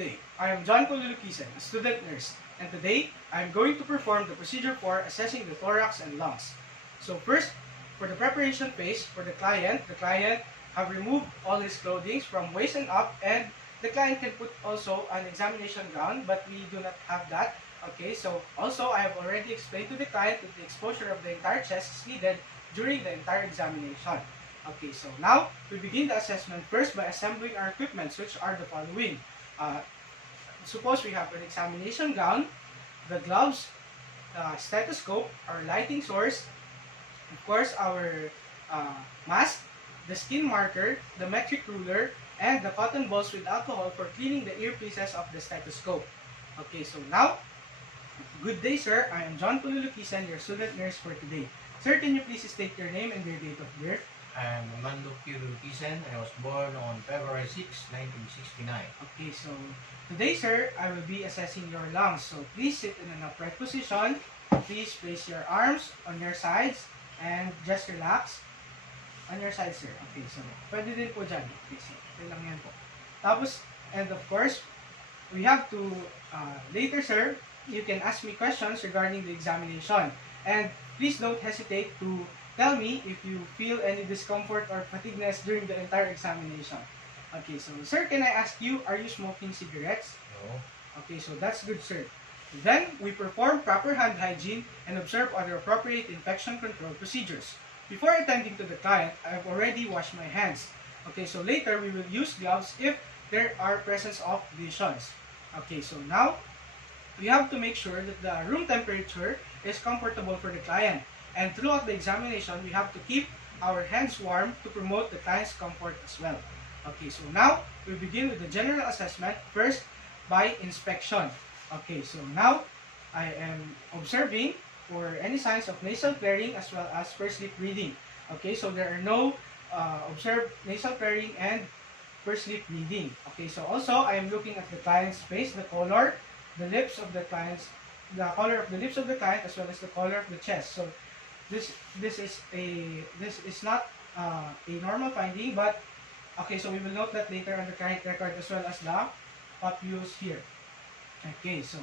day. I am John Luluquisen, a student nurse, and today I am going to perform the procedure for assessing the thorax and lungs. So first, for the preparation phase for the client have removed all his clothing from waist and up, and the client can put also an examination gown, but we do not have that. Okay, so also I have already explained to the client that the exposure of the entire chest is needed during the entire examination. Okay, so now we begin the assessment first by assembling our equipment, which are the following. Suppose we have an examination gown, the gloves, the stethoscope, our lighting source, of course our mask, the skin marker, the metric ruler, and the cotton balls with alcohol for cleaning the earpieces of the stethoscope. Okay, so now, good day sir, I am John Luluquisen, your student nurse for today. Sir, can you please state your name and your date of birth? I'm Luluquisen. I was born on February 6, 1969. Okay, so today, sir, I will be assessing your lungs. So please sit in an upright position. Please place your arms on your sides and just relax on your sides, sir. Okay, so pwede din po dyan. Okay, so ito lang yan po. Tapos, and of course, we have to, later, sir, you can ask me questions regarding the examination. And please don't hesitate to tell me if you feel any discomfort or fatigueness during the entire examination. Okay, so sir, can I ask you, are you smoking cigarettes? No. Okay, so that's good, sir. Then, we perform proper hand hygiene and observe other appropriate infection control procedures. Before attending to the client, I have already washed my hands. Okay, so later we will use gloves if there are presence of lesions. Okay, so now, we have to make sure that the room temperature is comfortable for the client. And throughout the examination, we have to keep our hands warm to promote the client's comfort as well. Okay, so now, we begin with the general assessment, first by inspection. Okay, so now, I am observing for any signs of nasal flaring as well as first lip breathing. Okay, so there are no observed nasal flaring and first lip breathing. Okay, so also, I am looking at the client's face, the color, the lips of the client's, the color of the lips of the client as well as the color of the chest. So, this is not a normal finding, but okay, so we will note that later on the client record as well as the papules here. Okay, so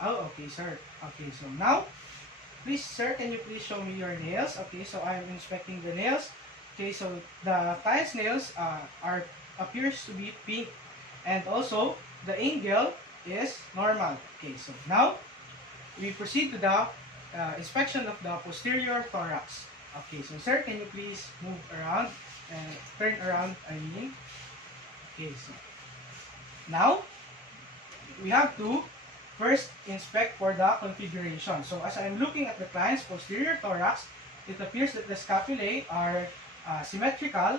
oh, okay, sir. Okay, so now, please, sir, can you please show me your nails? Okay, so I am inspecting the nails. Okay, so the client's nails appears to be pink, and also the angle is normal. Okay, so now we proceed to the inspection of the posterior thorax. Okay, so sir, can you please move around and turn around, I mean. Okay, so now, we have to first inspect for the configuration. So as I'm looking at the client's posterior thorax, it appears that the scapulae are symmetrical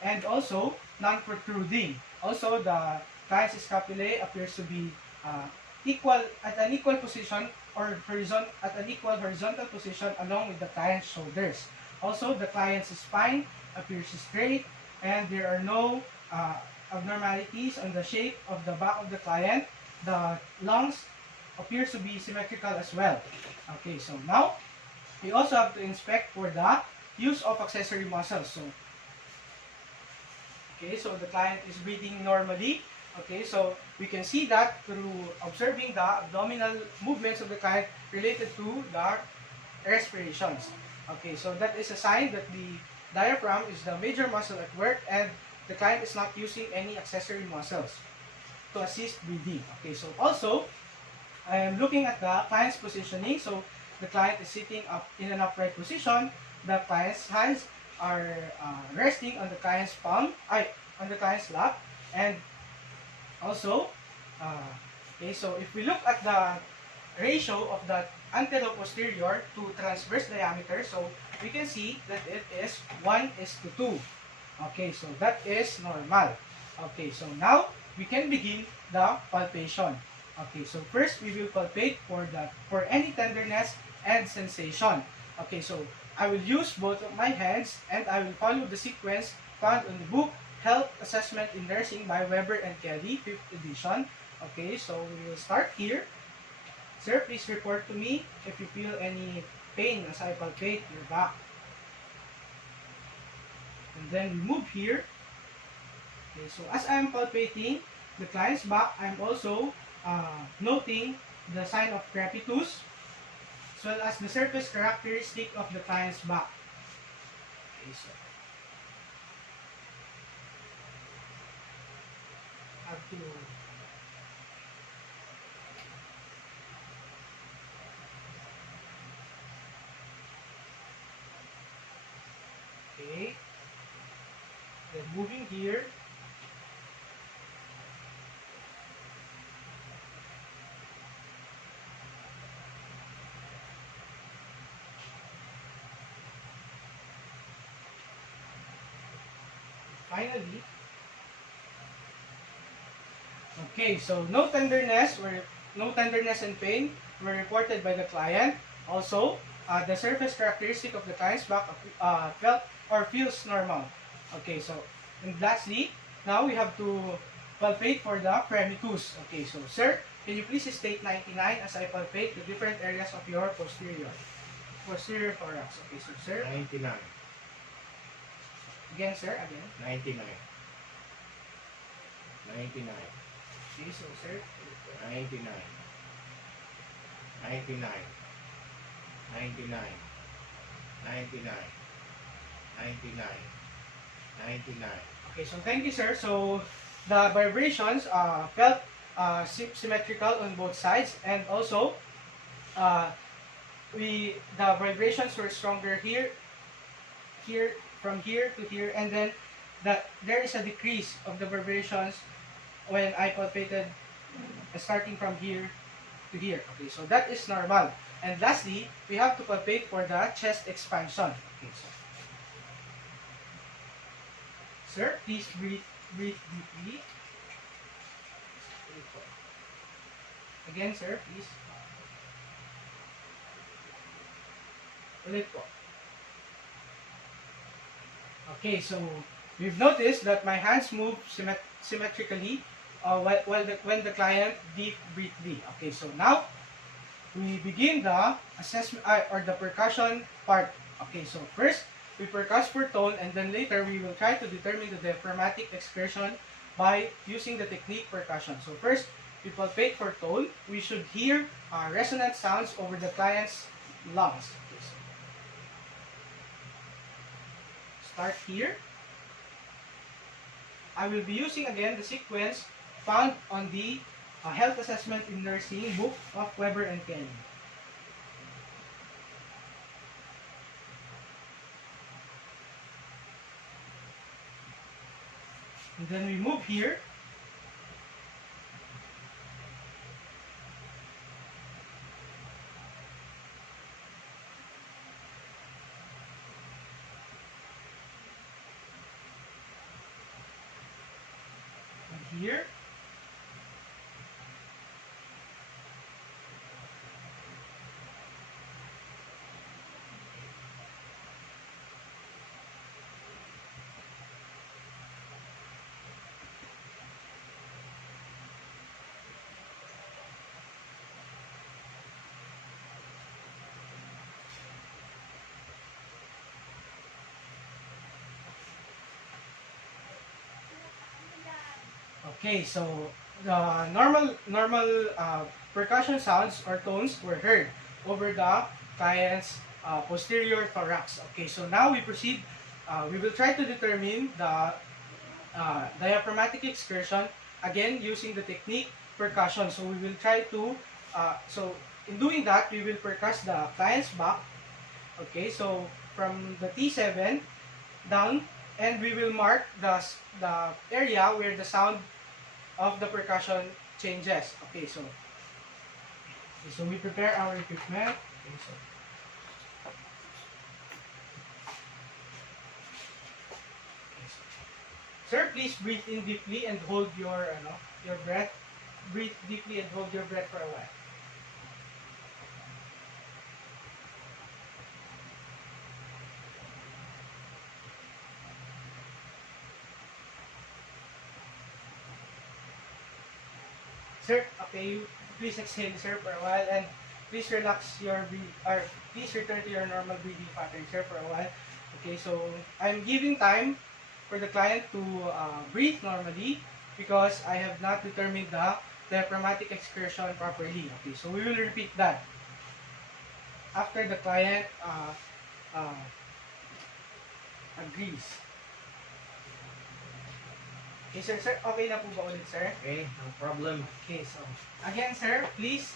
and also non-protruding. Also, the client's scapulae appears to be at an equal position or at an equal horizontal position along with the client's shoulders. Also, the client's spine appears straight, and there are no abnormalities on the shape of the back of the client. The lungs appears to be symmetrical as well. Okay, so now, we also have to inspect for the use of accessory muscles. So, okay, so the client is breathing normally. Okay, so we can see that through observing the abdominal movements of the client related to the respirations. Okay, so that is a sign that the diaphragm is the major muscle at work and the client is not using any accessory muscles to assist breathing. Okay, so also, I am looking at the client's positioning. So the client is sitting up in an upright position. The client's hands are resting on the client's on the client's lap, and also, okay, so if we look at the ratio of the anteroposterior to transverse diameter, so we can see that it is 1:2. Okay, so that is normal. Okay, so now we can begin the palpation. Okay, so first we will palpate for any tenderness and sensation. Okay, so I will use both of my hands and I will follow the sequence found in the book Health Assessment in Nursing by Weber and Kelly, 5th edition. Okay, so we will start here. Sir, please report to me if you feel any pain as I palpate your back. And then we move here. Okay, so as I am palpating, the client's back, I'm also noting the sign of crepitus as well as the surface characteristic of the client's back. Okay, so have to okay, then moving here. Finally, okay, so no tenderness and pain were reported by the client. Also, the surface characteristic of the client's back felt or feels normal. Okay, so and lastly, now we have to palpate for the premicus. Okay, so sir, can you please state 99 as I palpate the different areas of your posterior thorax. Okay, so sir, 99. again sir, again. 99. 99. Okay, so sir, 99. 99. 99. 99. 99. 99. okay, so thank you, sir. So the vibrations felt symmetrical on both sides, and also uh, the vibrations were stronger here, from here to here, and then there is a decrease of the vibrations when I palpated starting from here to here. Okay, so that is normal. And lastly, we have to palpate for the chest expansion. Okay, so sir, please breathe deeply. Again, sir, please. Ulit po. Okay, so we've noticed that my hands move symmetrically when the client deep breathe. Okay, so now we begin the assessment or the percussion part. Okay, so first we percuss for tone, and then later we will try to determine the diaphragmatic excursion by using the technique percussion. So first, we palpate for tone. We should hear resonant sounds over the client's lungs. Okay, so start here. I will be using again the sequence found on the Health Assessment in Nursing book of Weber and Kelly. And then we move here. And here. Okay, so the normal percussion sounds or tones were heard over the client's posterior thorax. Okay, so now we proceed. We will try to determine the diaphragmatic excursion again using the technique percussion. So we will try to so in doing that we will percuss the client's back. Okay, so from the T7 down, and we will mark the area where the sound of the percussion changes. Okay, so we prepare our equipment. Okay, so sir, please breathe in deeply and hold your breath. Breathe deeply and hold your breath for a while. Sir, okay, please exhale, sir, for a while, and please relax your breathe, or please return to your normal breathing pattern, sir, for a while. Okay, so I'm giving time for the client to breathe normally. because I have not determined the diaphragmatic excursion properly. Okay, so we will repeat that after the client uh, agrees. Okay, sir, okay na po ba ulit, sir? Okay, no problem. Okay, so again, sir, please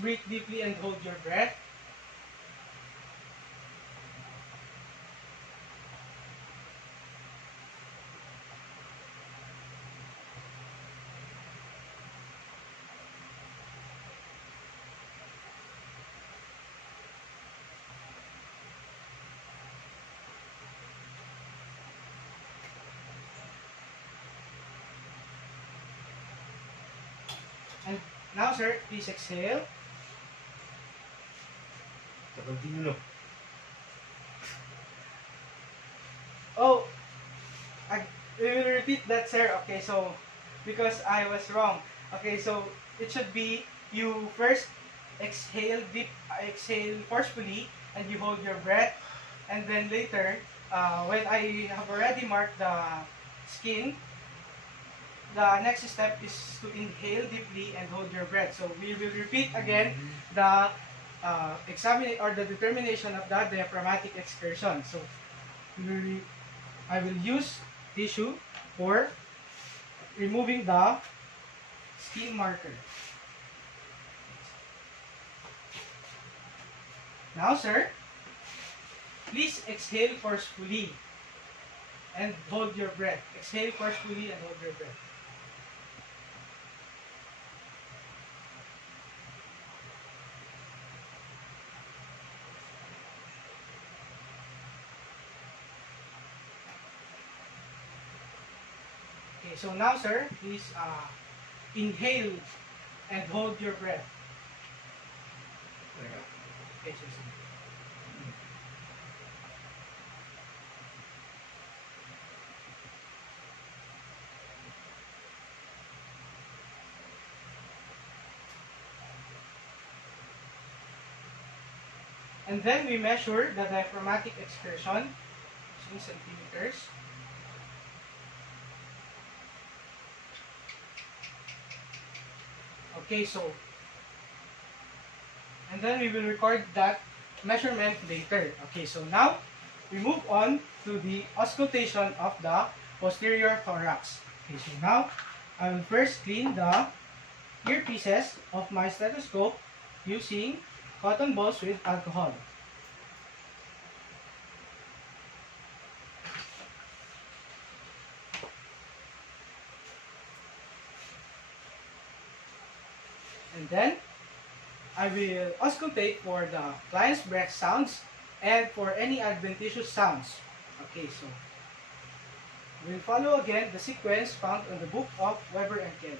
breathe deeply and hold your breath. And now, sir, please exhale. Tagal din yun, no? Oh, we will repeat that, sir. Okay, so because I was wrong. Okay, so it should be you first exhale forcefully, and you hold your breath, and then later, when I have already marked the skin, the next step is to inhale deeply and hold your breath. So we will repeat again the examine or the determination of the diaphragmatic excursion. So I will use tissue for removing the skin marker. Now, sir, please exhale forcefully and hold your breath. Exhale forcefully and hold your breath. Okay, so now, sir, please inhale and hold your breath. Okay, so, and then we measure the diaphragmatic excursion in centimeters. Okay, so, and then we will record that measurement later. Okay, so now we move on to the auscultation of the posterior thorax. Okay, so now I will first clean the earpieces of my stethoscope using cotton balls with alcohol. And then I will auscultate for the client's breath sounds and for any adventitious sounds. Okay, so we'll follow again the sequence found on the book of Weber and Kelly.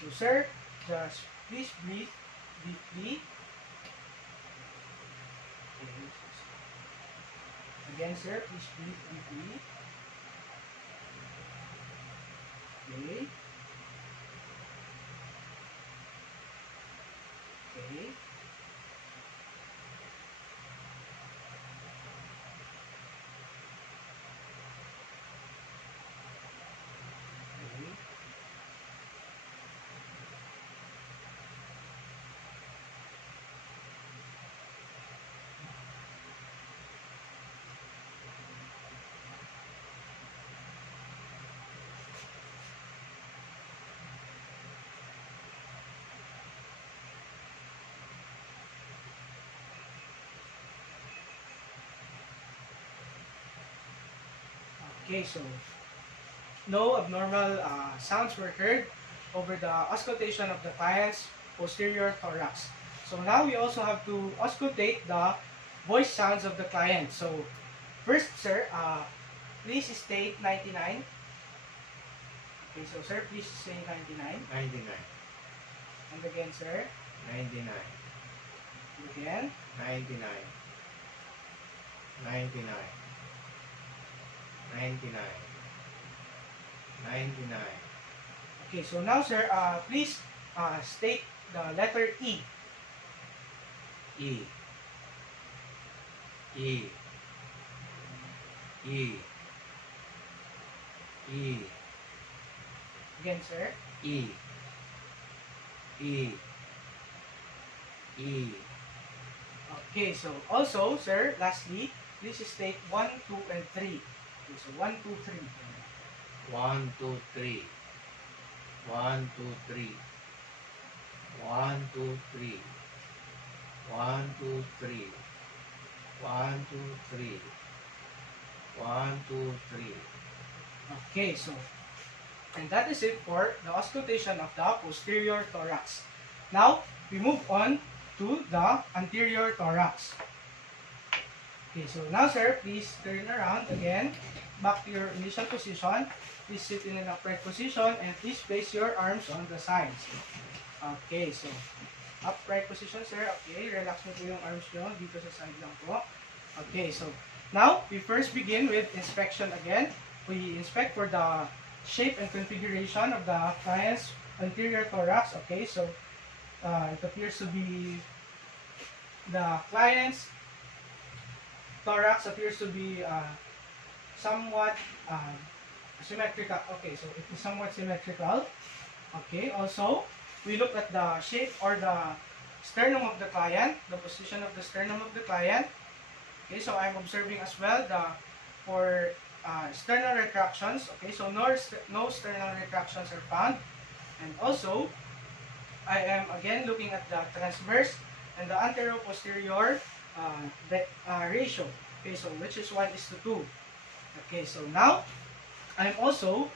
So, sir, just please breathe deeply. Again, sir, please breathe deeply. Okay. Okay. Okay. Okay, so no abnormal sounds were heard over the auscultation of the client's posterior thorax. So now we also have to auscultate the voice sounds of the client. So first, sir, please state 99. Okay, so sir, please say 99. 99. And again, sir. 99. And again. 99. 99. 99. 99. Okay, so now, sir, please state the letter E. E. E. E. E. Again, sir. E. E. E. Okay, so also, sir, lastly, please state 1, 2, and 3. Okay, so 1, 2, 3. 1, 2, 3. 1, 2, 3. 1, 2, 3. 1, 2, 3. 1, 2, 3. 1, 2, 3. Okay, so, and that is it for the auscultation of the posterior thorax. Now, we move on to the anterior thorax. Okay, so now, sir, please turn around again, back to your initial position. Please sit in an upright position and please place your arms on the sides. Okay, so, upright position, sir. Okay, relax mo po yung arms nyo dito sa side lang po. Okay, so, now, we first begin with inspection again. We inspect for the shape and configuration of the client's anterior thorax. Okay, so, it appears to be the client's thorax appears to be somewhat symmetrical. Okay, so it is somewhat symmetrical. Okay, also, we look at the shape or the sternum of the client, the position of the sternum of the client. Okay, so I'm observing as well for sternal retractions. Okay, so no sternal retractions are found. And also, I am again looking at the transverse and the antero-posterior ratio. Okay, so which is 1:2. Okay, so now I'm also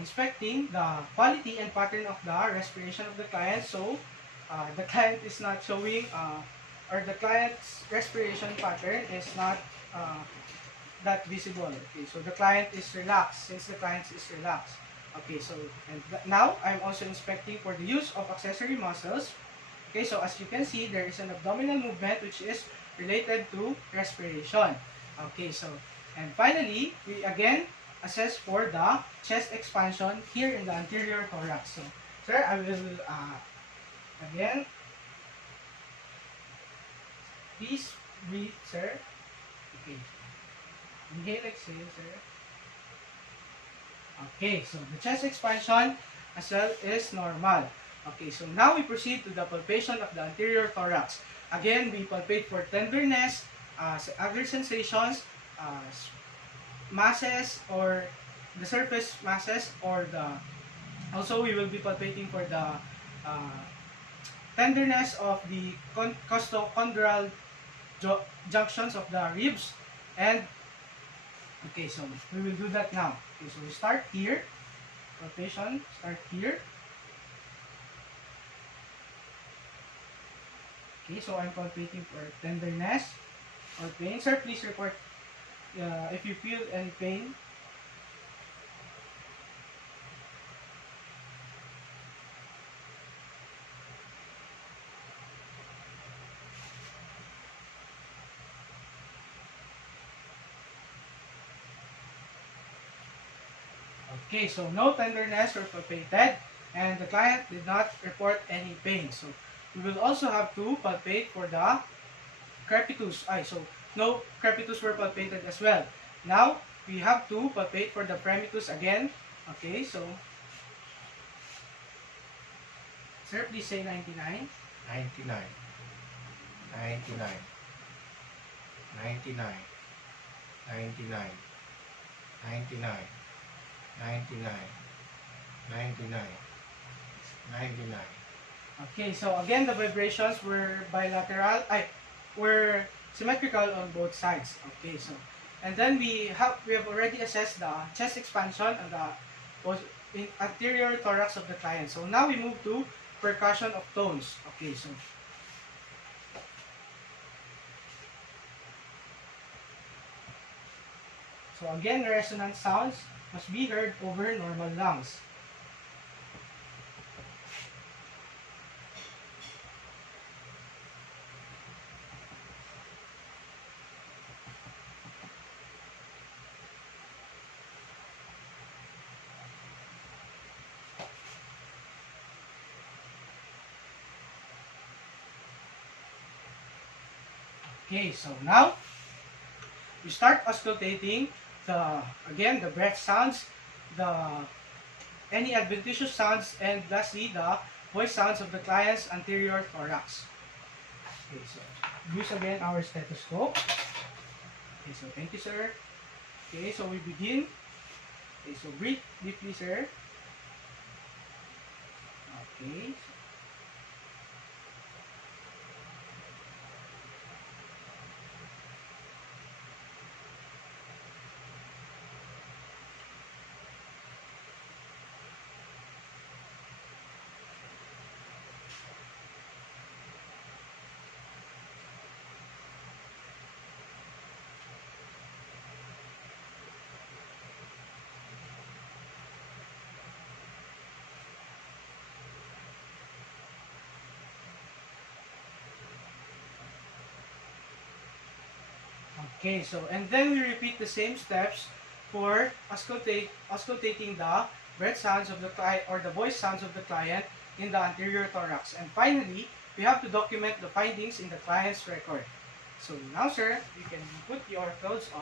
inspecting the quality and pattern of the respiration of the client. So the client is not showing or the client's respiration pattern is not that visible. Okay, so the client is relaxed. Since the client is relaxed. Okay, so and now I'm also inspecting for the use of accessory muscles. Okay, so as you can see, there is an abdominal movement which is related to respiration. Okay, so and finally, we again assess for the chest expansion here in the anterior thorax. So, sir, I will again, please breathe, sir. Okay, inhale, exhale, sir. Okay, so the chest expansion as well is normal. Okay, so now we proceed to the palpation of the anterior thorax. Again, we palpate for tenderness, other sensations, masses or the surface masses or the also we will be palpating for the tenderness of the costochondral junctions of the ribs. And okay, so we will do that now. Okay, so we start here. Palpation, start here. Okay, so I'm palpating for tenderness or pain. Sir, please report if you feel any pain. Okay, so no tenderness were palpated and the client did not report any pain. So we will also have to palpate for the crepitus. So no crepitus were palpated as well. Now we have to palpate for the fremitus again. Okay, so sir, please say 99. 99. 99. 99. 99. 99. 99. 99. 99. Okay, so again, the vibrations were bilateral, were symmetrical on both sides. Okay, so, and then we have already assessed the chest expansion and the anterior thorax of the client. So now we move to percussion of tones. Okay, so again, resonant sounds must be heard over normal lungs. Okay, so now we start auscultating the breath sounds, the any adventitious sounds, and lastly, the voice sounds of the client's anterior thorax. Okay, so use again our stethoscope. Okay, so thank you, sir. Okay, so we begin. Okay, so breathe deeply, sir. Okay. Okay, so and then we repeat the same steps for auscultating the breath sounds of the client or the voice sounds of the client in the anterior thorax. And finally, we have to document the findings in the client's record. So now, sir, you can put your clothes on.